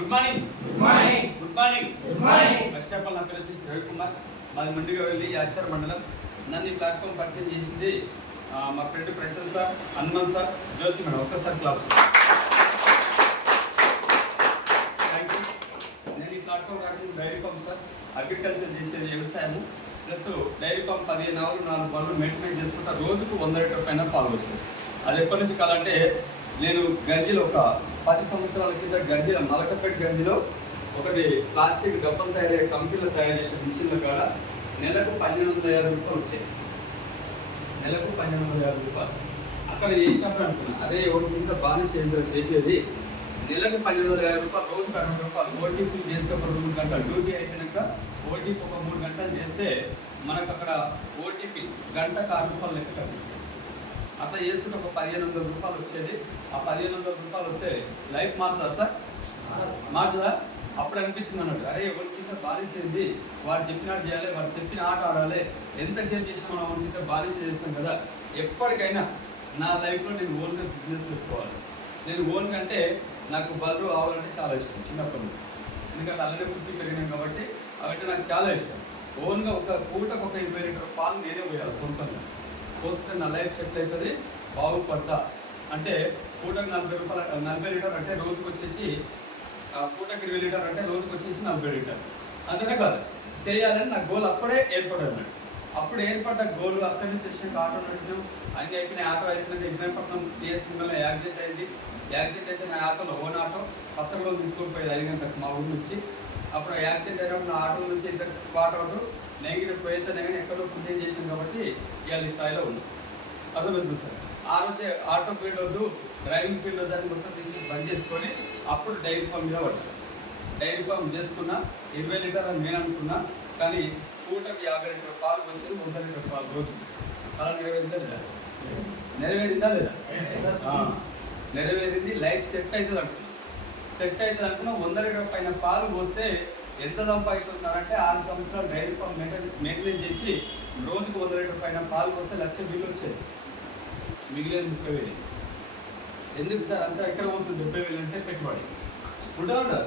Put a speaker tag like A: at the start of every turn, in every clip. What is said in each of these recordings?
A: Good morning
B: good morning
A: good morning
B: good morning
A: first of all నా పేరు వచ్చేసి రవికుమార్ మాది మండిగా వెళ్ళి యాచార మండలం. నన్ను ఈ ప్లాట్ఫామ్ పరిచయం చేసింది మా friend Prashant sir Hanuman sir Jyoti madam. ఒక్కసారి క్లాస్ థ్యాంక్ యూ నేను ఈ ప్లాట్ఫామ్ కాకుండా డైరీ ఫామ్ సార్ అగ్రికల్చర్ చేసేది వ్యవసాయము. ప్లస్ డైరీ ఫామ్ పదిహేను అవర్లు నాలుగు పనులు మెయింటైన్ చేసుకుంటా రోజుకు వంద లీటర్ పైన పాలు వస్తుంది అది ఎప్పటి నుంచి కాలంటే నేను గంజిలో ఒక పది సంవత్సరాల కింద గంజిలో మలకపేట గంజిలో ఒకటి ప్లాస్టిక్ డబ్బలు తయారయ్యే కంపెనీలో తయారు చేసిన మిషన్ల కాడ నెలకు పన్నెండు వందల యాభై రూపాయలు వచ్చాయి. నెలకు పన్నెండు వందల యాభై రూపాయలు. అక్కడ చేసినప్పుడు అనుకున్నా అరే ఎవరికి ఇంత బానిస ఏంటో చేసేది? నెలకు పన్నెండు వందల యాభై రూపాయలు రోజుకి అరవై రూపాయలు. ఓటీపీ చేస్తే ఒక రెండు గంటలు డ్యూటీ అయిపోయినాక ఓటీపీ ఒక మూడు గంటలు చేస్తే మనకు అక్కడ ఓటీపీ గంట ఆరు రూపాయలు లెక్క కనిపించింది అట్లా చేసుకుంటే ఒక పదిహేను వందల రూపాయలు వచ్చేది. ఆ పదిహేను వందల రూపాయలు వస్తే లైఫ్ మారుతుందా సార్? మారుతుందా? అప్పుడు అనిపించింది అన్నట్టు. అరే ఎవరి కింద బానిసేంది వాడు చెప్పినట్టు చేయాలి వాడు చెప్పిన ఆట ఆడాలి. ఎంతసేపు చేసినా మనం ఎవరి కింద బానిస చేస్తాం కదా. ఎప్పటికైనా నా లైఫ్లో నేను ఓన్గా బిజినెస్ పెట్టుకోవాలి. నేను ఓన్గా అంటే నాకు బర్రు ఆవాలంటే చాలా ఇష్టం చిన్నప్పటి నుంచి. ఎందుకంటే అలానే పుట్టి పెరిగినాం కాబట్టి అవంటే నాకు చాలా ఇష్టం. ఓన్గా ఒక పూటకు ఒక ఇరవై లీటర్ పాలు నేనే పోయాలి సొంతంగా. పోస్తే నా లైఫ్ సెటిల్ అవుతుంది బాగుపడతా. అంటే పూటకు నలభై రూపాయలు నలభై లీటర్ అంటే రోజుకి వచ్చేసి పూటకి ఇరవై లీటర్ అంటే రోజుకి వచ్చేసి నలభై లీటర్. అంతనే కాదు చేయాలని నా గోల్ అప్పుడే ఏర్పడదు అప్పుడు ఏర్పడ్డ గోల్ అక్కడి నుంచి వచ్చిన ఆటో నడిచినాం అన్ని అయిపోయిన ఆటో అయిపోయింది విజయపట్నం టీఎస్ సినిమాలో యాక్సిడెంట్ అయింది. యాక్సిడెంట్ అయితే నా ఆటోలో ఓన్ ఆటో పచ్చగూడలో తీసుకొని పోయేది ఐదు గంటలకు మా ఊరు నుంచి. అప్పుడు యాక్సిడెంట్ అయినప్పుడు నా ఆటో నుంచి ఇద్దరు స్పాట్ అవుట్ నెగిటివ్ పోయితేనే కానీ ఎక్కడో పుణ్యం చేసాం కాబట్టి ఇవాళ ఈ స్థాయిలో ఉంది అర్థమవుతుంది సార్? ఆ రోజే ఆటో ఫీల్డ్ వద్దు డ్రైవింగ్ ఫీల్డ్ వద్దు అని మొత్తం తీసి బంద్ చేసుకొని అప్పుడు డైరీ ఫామ్ మీద పడ్డా. డైరీ ఫామ్ చేసుకున్నా ఇరవై లీటర్ అని నేను అనుకున్నా కానీ పూటకి యాభై లీటర్ పాలు పోసేది వంద లీటర్ పాలు రోజు అలా నెరవేరిందా లేదా? నెరవేరిందా లేదా? నెరవేరింది లైఫ్ సెట్ అవుతుంది అంటున్నా సెట్ అవుతుంది అంటున్నా వంద లీటర్ పైన పాలు పోస్తే ఎంత సంపాదిస్తున్నారంటే ఆరు సంవత్సరాలు డైరీ ఫామ్ మెయింటైన్ మెయింటైన్ చేసి రోజుకు వంద లీటర్ పైన పాలు పోస్తే లక్ష బిల్లు వచ్చేది. మిగిలేదు ముప్పై వేలు. ఎందుకు సార్ అంతా ఎక్కడ పోతుంది ముప్పై వేలు అంటే పెట్టుబడి? ఉంటుందా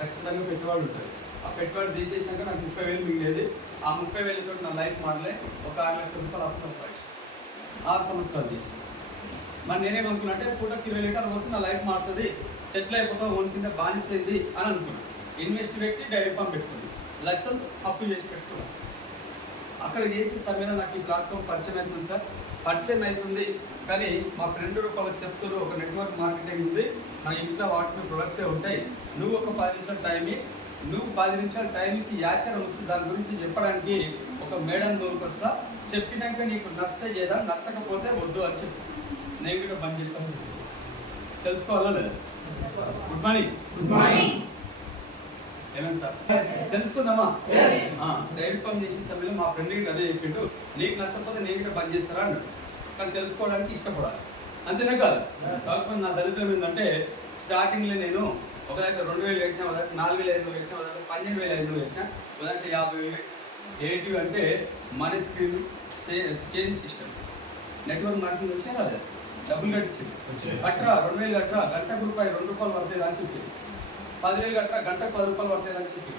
A: ఖచ్చితంగా పెట్టుబడి ఉంటుంది. ఆ పెట్టుబడి తీసేసాక నాకు ముప్పై వేలు మిగిలేదు. ఆ ముప్పై వేలతో నా లైఫ్ మారలే. ఒక ఆరు లక్షల రూపాయలు అప్పు సంపాదించి ఆరు సంవత్సరాలు చేసి మరి నేనేమనుకున్నా అంటే పూటకి ఇరవై లీటర్లు వస్తే నా లైఫ్ మారుతుంది. సెటిల్ అయిపోతాం ఓన్ కింద బానిసైంది అని అనుకున్నాను ఇన్వెస్ట్ పెట్టి డైరీ ఫామ్ పెట్టుకుంది. లక్షలు అప్పు చేసి పెట్టుకున్నాను అక్కడ చేసే సమయంలో నాకు ఈ ప్లాట్ఫామ్ పరిచయం అవుతుంది సార్. పరిచయం అవుతుంది కానీ మా ఫ్రెండ్ రూపాయలు చెప్తారు ఒక నెట్వర్క్ మార్కెటింగ్ ఉంది. మన ఇంట్లో వాటికి ప్రొడక్ట్సే ఉంటాయి. నువ్వు ఒక పది నిమిషాలు టైం. నువ్వు పది నిమిషాలు టైం ఇచ్చి యాచరం వస్తుంది దాని గురించి చెప్పడానికి ఒక మేడం దూరకు వస్తా. చెప్పినాక నీకు నచ్చితే చేయదా నచ్చకపోతే వద్దు అని చెప్పు. నేను కూడా బంద్ చేస్తాను. తెలుసుకోవాలా లేదా? Good morning
B: good morning.
A: తెలుసుకుందామా. డైరీ ఫామ్ చేసే సమయంలో మా ఫ్రెండ్కి అదే చెప్పిండు నీకు నచ్చకపోతే నేను కూడా బంద్ చేస్తారా? అన్నాడు కానీ తెలుసుకోవడానికి ఇష్టపడాలి. అంతేనే కాదు. కాకపోతే నా దళితం ఏంటంటే స్టార్టింగ్లో నేను ఒక దగ్గర రెండు వేలు పెట్టినా ఒక దగ్గర నాలుగు వేల ఐదు వందలు పెట్టినా ఒక దగ్గర పన్నెండు వేల ఐదు వందలు పెట్టినా ఒక దగ్గర యాభై వేలు ఏటివ్ అంటే money screen change system. Network marketing వచ్చే రాలేదు. డబ్బులు కట్టించింది. కట్టరా రెండు వేలు కట్టరా గంటకు రూపాయి రెండు రూపాయలు పడుతుంది అని చెప్పి పదివేలు కట్టరా గంటకు పది రూపాయలు పడుతుంది అని చెప్పి.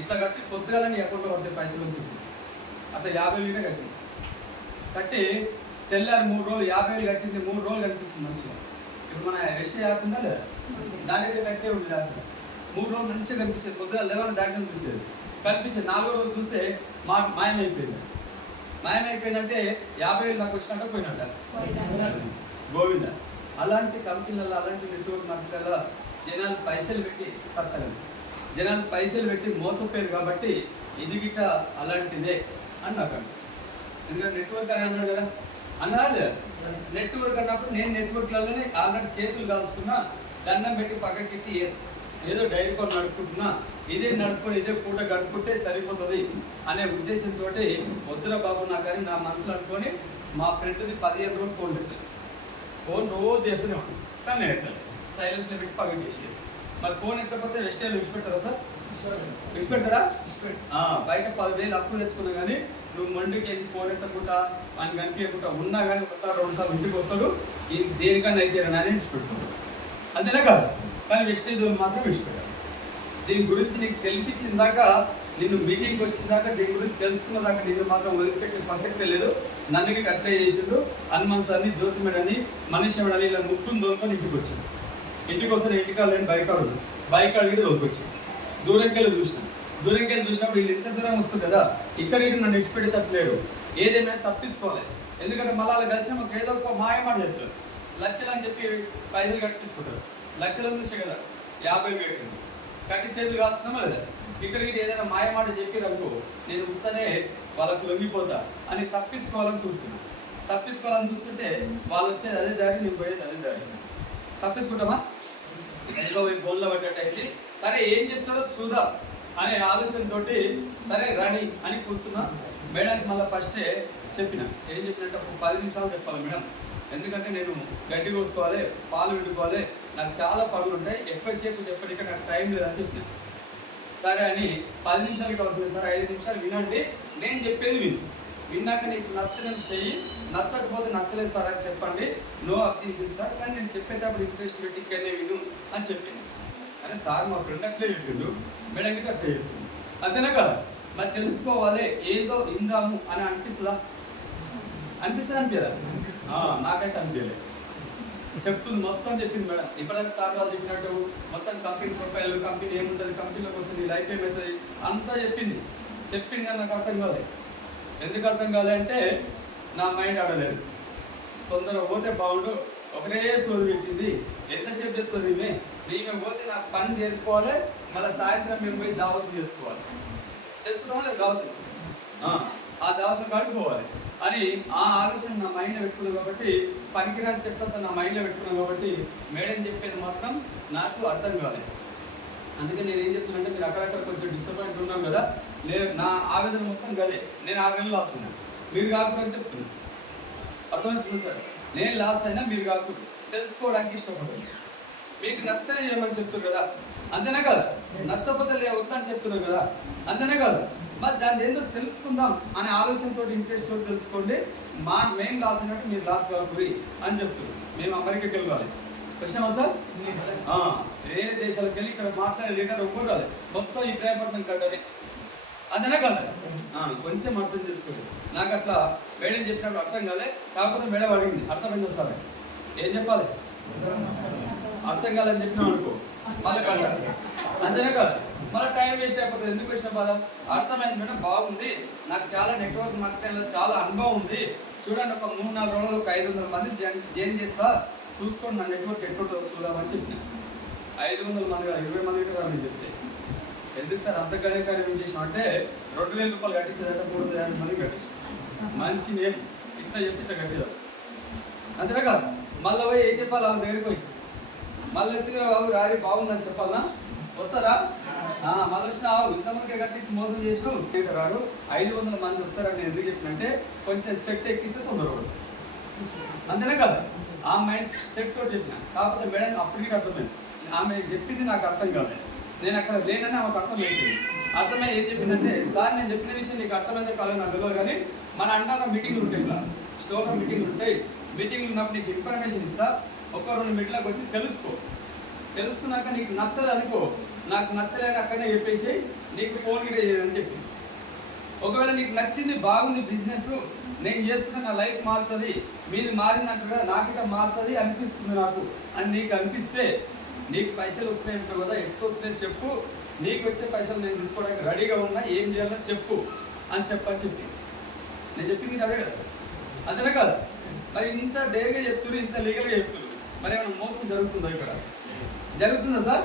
A: ఇట్లా కట్టి పొద్దుగాల నీ అకౌంట్లో పడతాయి పైసలు అని చెప్పి. అట్లా యాభై వేలే కట్టింది. కట్టి తెల్లారి మూడు రోజులు యాభై వేలు కట్టింది మూడు రోజులు కనిపించింది మంచిగా. ఇప్పుడు మన రెస్ట్ ఉందా లేదా? దాని మీద కట్టే ఉంది యాప్. మూడు రోజులు మంచిగా కనిపించేది. పొద్దుగా లెవెన్ దాటి చూసేది. కనిపించేది. నాలుగో రోజు చూస్తే మా మాయమైపోయింది. మాయమైపోయిందంటే యాభై వేలు నాకు వచ్చినట్టు పోయినట్ట. గోవింద. అలాంటి కంపెనీలలో అలాంటి నెట్వర్క్ మార్కెట్లలో జనాలు పైసలు పెట్టి సరసగా జనాలు పైసలు పెట్టి మోసపోయారు కాబట్టి ఇది గిట్ట అలాంటిదే అని నాకు ఎందుకంటే నెట్వర్క్ అని అన్నాడు కదా. అన్నాడు. నెట్వర్క్ అన్నప్పుడు నేను నెట్వర్క్లలోనే ఆల్రెడీ చేతులు కాల్చుకున్నా దండం పెట్టి పక్కకెట్టి ఏ- ఏదో డైరీ ఫామ్ నడుపుకుంటున్నా ఇదే నడుపుకొని ఇదే పూట గడుపుకుంటే సరిపోతుంది అనే ఉద్దేశంతో వద్దురా బాబు నాకు అని నా మనసులో అనుకొని మా ఫ్రెండ్ని పదిహేను రోజులు ఫోన్ పెట్టాను ఫోన్ రోజు చేస్తూనే ఉన్నాను కానీ నేను సైలెన్స్లో పెట్టి చేసేది మరి ఫోన్ ఎత్తకపోతే వెస్టేళ్ళు విడిచిపెట్టారా సార్? విడిచిపెట్టారా? ఆ, బయట పదివేలు అప్పు తెచ్చుకున్నా కానీ నువ్వు మండికి వేసి ఫోన్ ఎత్తకుండా ఆయన కనిపించకుండా ఉన్నా కానీ ఒకసారి రెండు సార్లు ఇంటికి వస్తాడు. ఈ దేనికన్నా అయితే అని విడిచిపెట్టుకుంటాడు అంతేనా కాదు? కానీ వెస్టేజ్ మాత్రం విడిచిపెట్టాడు దీని గురించి నీకు తెలిపించిన దాకా నిన్ను మీటింగ్ వచ్చిన దాకా దీని గురించి తెలుసుకున్న దాకా నిన్ను మాత్రం వదిలిపెట్టిన ప్రసక్తే లేదు. నన్ను గిట్ట అట్లే చేసిండు. హనుమాన్ సార్ని జ్యోతిమేడని మనిషి అని ఇలా ముట్టుని దొరుకుని ఇంటికి వచ్చింది ఇంటికి వస్తే ఇంటికి వెళ్ళండి బైక్ అడుగు బైక్ అడిగి దొరికొచ్చింది దూరంకి వెళ్ళి చూసినాం. దూరంకి వెళ్ళి చూసినప్పుడు వీళ్ళు ఇంత దూరం వస్తుంది కదా ఇక్కడ ఇటు నన్ను ఇచ్చిపెట్టేటట్లేడు ఏదేమైనా తప్పించుకోవాలి. ఎందుకంటే మళ్ళీ అలా కలిసి మాకు ఏదో ఒక మాయమాట చెప్తారు. లక్షలు అని చెప్పి పైసలు కట్టించుకుంటారు. లక్షలు చూసే కదా యాభై వేలు కట్టి కాల్సినామా లేదా? ఇక్కడ ఇటు ఏదైనా మాయమాట చెప్పిరనుకో నేను ఉత్తనే వాళ్ళకు లొంగిపోతా అని తప్పించుకోవాలని చూస్తున్నాను తప్పించుకోవాలని చూస్తుంటే వాళ్ళు వచ్చేది అదే దారి నేను పోయేది అదే దారి. తప్పించుకుంటామా? ఎంతో బోల్లో పడ్డట్టయితే సరే ఏం చెప్తారో సుధా అనే ఆలోచనతో సరే రాణి అని కూర్చున్నా మేడానికి మళ్ళీ ఫస్టే చెప్పిన. ఏం చెప్పినట్టు ఒక పది నిమిషాలు చెప్పాలి మేడం. ఎందుకంటే నేను గడ్డి కోసుకోవాలి పాలు విడుకోవాలి నాకు చాలా పనులు ఉంటాయి. ఎక్కువసేపు చెప్పడానికి నాకు టైం లేదని చెప్పిన. సరే అని పది నిమిషాలకి అవుతుంది. సార్ ఐదు నిమిషాలు వినండి. నేను చెప్పేది విను. విన్నాక నీకు నచ్చితే చెయ్యి. నచ్చకపోతే నచ్చలేదు సార్ అని చెప్పండి. No objection sir. కానీ నేను చెప్పేటప్పుడు ఇంట్రెస్ట్ పెట్టి ఇక్కడనే విను అని చెప్పింది. అరే సార్ మా ఫ్రెండ్ అట్లే చెప్పిండు. మేడం గిట్ల అట్లే చెప్పింది అంతేనా కదా? మరి తెలుసుకోవాలి. ఏదో ఇందాము అని అనిపిస్తుందా? అనిపిస్తుంది అనిపించదా నాకైతే అనిపించలేదు చెప్తుంది మొత్తం చెప్పింది మేడం. ఇప్పటిదాకా సార్ వాళ్ళు చెప్పినట్టు మొత్తం కంపెనీ ప్రొఫైల్ కంపెనీ ఏముంటుంది కంపెనీలోకి వస్తుంది లైఫ్ ఏమవుతుంది అంతా చెప్పింది. చెప్పింది కానీ నాకు అర్థం కాలేదు ఎందుకు అర్థం కాలేదంటే నా మైండ్ ఆడలేదు. తొందర పోతే బాగుండు. ఒకటే సోది పెట్టింది. ఎంతసేపు చెప్తుంది ఈమె? ఈమె పోతే నాకు పని చేసుకోవాలి మళ్ళీ సాయంత్రం మేము పోయి దావత్ చేసుకోవాలి. చేసుకున్నాం లేదు దావత్ ఆ, ఆ కడుకోవాలి అని ఆ ఆలోచన నా మైండ్లో పెట్టుకున్నాను కాబట్టి పనికిరాని చెప్తా నా మైండ్లో పెట్టుకున్నాను కాబట్టి మేడం చెప్పేది మాత్రం నాకు అర్థం కాలేదు అందుకే నేను ఏం చెప్తున్నానంటే మీరు అక్కడక్కడ కొంచెం డిసప్పాయింట్ ఉన్నాం కదా. నేను నా ఆవేదన మొత్తం గదే. నేను ఆరు నెలలు వస్తున్నాను మీరు కాకుండా చెప్తున్నాను అర్థమవుతుంది సార్? నేను లాస్ అయినా మీరు కాకుండా తెలుసుకోవడానికి ఇష్టపడదు మీకు నచ్చితే చేయమని చెప్తున్నారు కదా? అంతేనే కదా? నచ్చకపోతే లే వద్దని చెప్తున్నారు కదా? అంతేనే కదా? మరి దాని ఏంటో తెలుసుకుందాం అనే ఆలోచనతో ఇంట్రెస్ట్ తోటి తెలుసుకోండి. మా మేము లాస్ అయినట్టు మీరు లాస్ కాకూరి అని చెప్తున్నారు మేము అమెరికాకి వెళ్ళాలి. కృష్ణమా సార్? వేరే దేశాలకు వెళ్ళి ఇక్కడ మాట్లాడే లీడర్ రాదు మొత్తం ఈ ప్రేమర్థం కట్టని అదనే కదా. ఆ, కొంచెం అర్థం చేసుకోండి. నాకు అట్లా మేడం చెప్పినప్పుడు అర్థం కాలే కాకపోతే మేడం అడిగింది. అర్థమైందా సార్? ఏం చెప్పాలి? అర్థం కాదని చెప్పినాం అనుకో. మళ్ళీ కట్టాలి అంతేనే కాదు. మళ్ళీ టైం వేస్ట్ అయిపోతుంది. ఎందుకు వచ్చిన బాధ అర్థమైంది మేడం బాగుంది. నాకు చాలా నెట్వర్క్ మార్కెటింగ్లో చాలా అనుభవం ఉంది. చూడండి ఒక మూడు నాలుగు రోజులు ఒక ఐదు వందల మంది జాయిన్ చేస్తా. చూసుకోండి నా నెట్వర్క్ ఎట్లుంటుందో చూద్దామని చెప్పిన. ఐదు వందల మంది కాదు ఇరవై మంది కూడా నేను చెప్తే. ఎందుకు సార్ అంత గణకార్యం ఏం చేసిన అంటే రెండు వేల రూపాయలు కట్టించేదట మూడు వందల యాభై మంది కట్టించాను మంచి నేను ఇట్లా చెప్పి ఇట్లా కట్టేదా అంతేనా కాదు? మళ్ళీ పోయి ఏం చెప్పాలి? అలా దగ్గరికి పోయి. మళ్ళీ వచ్చిన బాబు రారి బాగుందని చెప్పాలా వస్తారా? మళ్ళీ వచ్చిన ఆవు ఇంతమందికి కట్టించి మోసం చేసిన రారు ఐదు వందల మంది వస్తారని నేను ఎందుకు చెప్పినంటే కొంచెం చెట్టు ఎక్కిస్తే తొందర అంతేనా కాదు? ఆ మైండ్ సెట్ తోటి చెప్పిన. కాకపోతే మేడం అప్పటికి అర్థమైంది. ఆమె చెప్పింది నాకు అర్థం కాలేదు. నేను అక్కడ లేనని ఆమెకు అర్థమైంది? అర్థమై ఏం చెప్పిందంటే సార్ నేను చెప్పిన విషయం నీకు అర్థమైందే కాలేదు నాకు తెలియదు కానీ మన అంటారా మీటింగ్లు ఉంటాయి ఇట్లా స్టోర్లో మీటింగ్లు ఉంటాయి మీటింగ్లు ఉన్నప్పుడు నీకు ఇన్ఫర్మేషన్ ఇస్తా ఒక రెండు మీటింగ్లకు వచ్చి తెలుసుకో. తెలుసుకున్నాక నీకు నచ్చదు అనుకో. నాకు నచ్చలేదు అక్కడనే చెప్పేసి నీకు ఫోన్ గిట్ట చేయని చెప్పి. ఒకవేళ నీకు నచ్చింది బాగుంది బిజినెస్ నేను చేసుకున్న నా లైఫ్ మారుతుంది. మీది మారిందంటే కదా నాకు ఇట్లా మారుతుంది అనిపిస్తుంది నాకు. అని నీకు అనిపిస్తే నీకు పైసలు వస్తున్నాయి అంటావు కదా ఎక్కువ వస్తున్నాయి చెప్పు. నీకు వచ్చే పైసలు నేను తీసుకోవడానికి రెడీగా ఉన్నా ఏం చేయాలో చెప్పు అని చెప్పని చెప్పి నేను చెప్పింది అదే కదా. అంతేనా కదా? మరి ఇంత డేగా చెప్తున్నారు ఇంత లీగల్గా చెప్తున్నారు మరి ఏమైనా మోసం జరుగుతుందా ఇక్కడ? జరుగుతుందా సార్?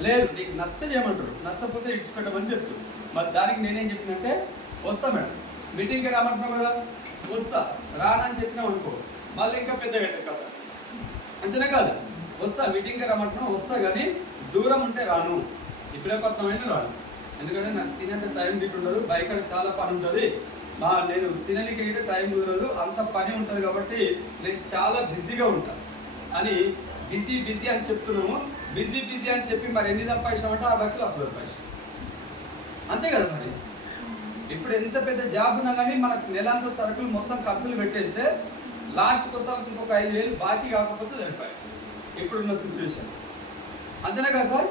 B: లేదు
A: నీకు నచ్చ చేయమంటారు నచ్చకపోతే ఇడిచిపెట్టమని చెప్తారు మరి దానికి నేనేం చెప్పినంటే వస్తా మేడం. మీటింగ్కి రమ్మంటున్నావు కదా? వస్తా. రానని చెప్పినావు అనుకో. మళ్ళీ ఇంకా పెద్దగా కదా అంతేనా కాదు? వస్తా మీటింగ్కి రమ్మంటున్నా వస్తా కానీ దూరం ఉంటే రాను. ఇప్పుడే అయినా రాను. ఎందుకంటే నాకు తినేంత టైం గిట్ ఉండదు బయట చాలా పని ఉంటుంది. మా నేను తినడానికి అయితే టైం కుదరదు అంత పని ఉంటుంది కాబట్టి నేను చాలా బిజీగా ఉంటాను అని బిజీ బిజీ అని చెప్తున్నాము. బిజీ బిజీ అని చెప్పి మరి ఎన్ని సంపాదించామంటే ఆరు లక్షలు అప్పు సంపాదించాం అంతే కదా మరి? ఇప్పుడు ఎంత పెద్ద జాబ్ ఉన్నా కానీ మనకు నెలంతా సరుకులు మొత్తం ఖర్చులు పెట్టేస్తే లాస్ట్ కోసం ఇంకొక ఐదు వేలు బాకీ కాకపోతే సరిపోయాయి ఇప్పుడున్న సిచ్యువేషన్ అంతేనా కదా సార్.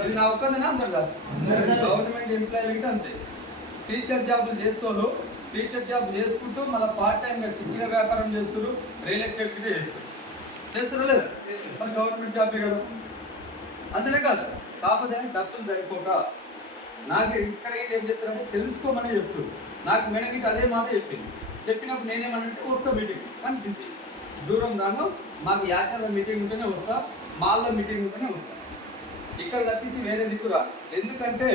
A: ఇది నా ఒక్కదేనా అందరు కాదు. గవర్నమెంట్ ఎంప్లాయీలకి అంతే. టీచర్ జాబులు చేస్తూ టీచర్ జాబ్ చేసుకుంటూ మళ్ళీ పార్ట్ టైంగా చిన్న వ్యాపారం చేస్తారు రియల్ ఎస్టేట్ కిటే చేస్తారు చేస్తారా లేదా? మరి గవర్నమెంట్ జాబే కదా? అంతేనే కాదు. కాకపోతే డబ్బులు సరిపోక నాకు ఇక్కడ ఏం చెప్తారంటే తెలుసుకోమని చెప్తారు నాకు మేడం అదే మాట చెప్పింది. చెప్పినప్పుడు నేనేమనంటే వస్తా మీటింగ్. కానీ బిజీ దూరం రాను మాకు యాచర్ల మీటింగ్ ఉంటేనే వస్తా మాల్లో మీటింగ్ ఉంటేనే వస్తా. ఇక్కడ తప్పించి వేరే దిక్కురా ఎందుకంటే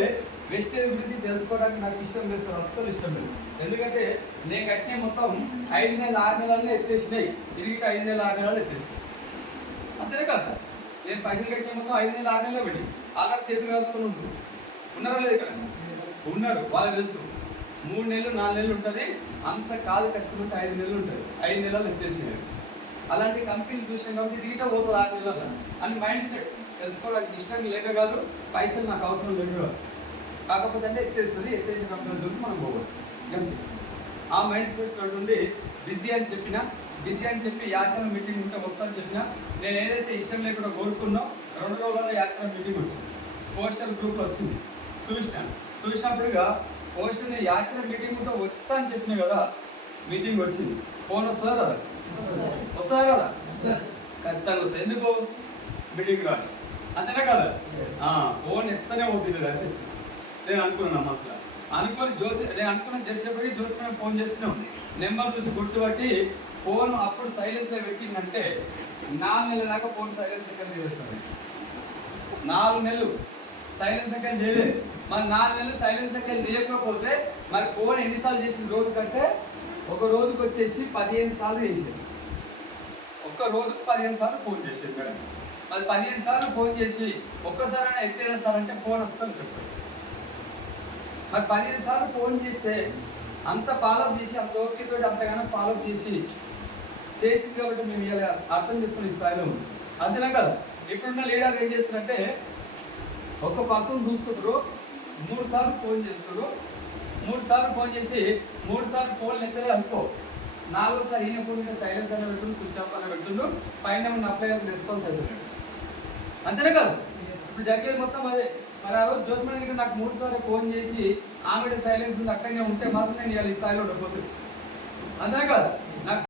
A: వెస్టేజ్ గురించి తెలుసుకోవడానికి నాకు ఇష్టం లేదు సార్ అస్సలు ఇష్టం లేదు. ఎందుకంటే నేను కట్టిన మొత్తం ఐదు నెలలు ఆరు నెలల్లో ఎత్తేసినాయి. ఇది ఐదు నెలలు ఆరు నెలలు ఎత్తేస్తాయి అంతేనే కదా. నేను పైసలు కట్టిన మొత్తం ఐదు నెలలు ఆరు నెలలు పెట్టి ఆల్రెడీ చేతులు కాల్చుకొని ఉంటుంది ఉన్నారా లేదు ఇక్కడ? ఉన్నారు వాళ్ళు తెలుసు. మూడు నెలలు నాలుగు నెలలు ఉంటుంది. అంత కాదు కష్టపడితే ఐదు నెలలు ఉంటుంది. ఐదు నెలలు ఎత్తేసినాయి అలాంటి కంపెనీ చూసాం కాబట్టి ఇది గిట్ట పోతుంది ఆరు అని మైండ్ సెట్ తెలుసుకోవడానికి ఇష్టం లేక కాదు పైసలు నాకు అవసరం లేదు కాకపోతే అంటే ఎత్తేస్తుంది ఎత్తేసిన కంపెనీ దొరికి మనం పోవాలి. ఆ మైండ్ సెట్ నుండి ఉండి బిజీ అని చెప్పిన బిజీ అని చెప్పి యాచన మీటింగ్ ఉంటే వస్తాను చెప్పిన నేను ఏదైతే ఇష్టం లేకుండా కోరుకున్నో రెండు రోజుల్లో యాచన మీటింగ్ వచ్చింది. పోస్టర్ గ్రూప్లో వచ్చింది. చూసినాను చూసినప్పుడుగా పోస్టర్ యాచన మీటింగ్ ఉంటే వస్తా అని చెప్పిన కదా మీటింగ్ వచ్చింది. ఫోన్ వస్తుందా కదా వస్తుందా కదా ఖచ్చితంగా వస్తుంది ఎందుకు? మీటింగ్ రాని అంతేనా కదా? ఫోన్ ఎత్తనే కదా చెప్పి నేను అనుకున్నాను అసలు. అనుకొని జ్యోతి నేను అనుకున్న జరిసేపటికి జ్యోతి ఫోన్ చేస్తున్నాం నెంబర్ చూసి గుర్తుపట్టి ఫోన్ అప్పుడు సైలెన్స్లో పెట్టిందంటే నాలుగు నెలల దాకా ఫోన్ సైలెన్స్ సెకండ్ చేస్తాను నాలుగు నెలలు సైలెన్స్ సెకండ్ చేయలేదు. మరి నాలుగు నెలలు సైలెన్స్ సెకండ్ చేయకపోతే మరి ఫోన్ ఎన్నిసార్లు చేసిన రోజు కంటే ఒక రోజుకి వచ్చేసి పదిహేను సార్లు చేసేది ఒక్క రోజుకు పదిహేను సార్లు ఫోన్ చేసేది మేడం. అది పదిహేను సార్లు ఫోన్ చేసి ఒక్కసారైనా ఎత్తేదా సార్ అంటే ఫోన్ వస్తాను చెప్పండి మరి పదిహేను సార్లు ఫోన్ చేస్తే అంత ఫాలోఅప్ చేసి అంత ఓపికతో అంతగానో పాలప్ చేసి చేసింది కాబట్టి మేము ఇలా అర్థం చేసుకునే స్థాయిలో ఉంది అంతేనా కదా. ఇప్పుడున్న లీడర్ ఏం చేస్తారంటే ఒక పర్సన్ చూసుకుంటారు మూడు సార్లు ఫోన్ చేస్తారు మూడు సార్లు ఫోన్ చేసి మూడు సార్లు ఫోన్ ఎత్తలే అనుకో. నాలుగోసారి ఈయన ఫోన్ సైలెన్స్ అని పెడుతుంది స్విచ్ ఆఫ్ అని పెడుతుండు. పైన ఉన్న అప్లై రెస్పాన్స్ అవుతున్నాడు అంతేనే కాదు. ఇప్పుడు జరిగేది మొత్తం అదే. మరి ఆ రోజు జ్యోతిమణి గారు నాకు మూడు సార్లు ఫోన్ చేసి ఆమె సైలెన్స్ ఉంది అక్కడనే ఉంటే మాత్రం నేను ఇవాళ ఈ స్థాయిలో ఉండకపోతుంది అంతేనే కాదు. నాకు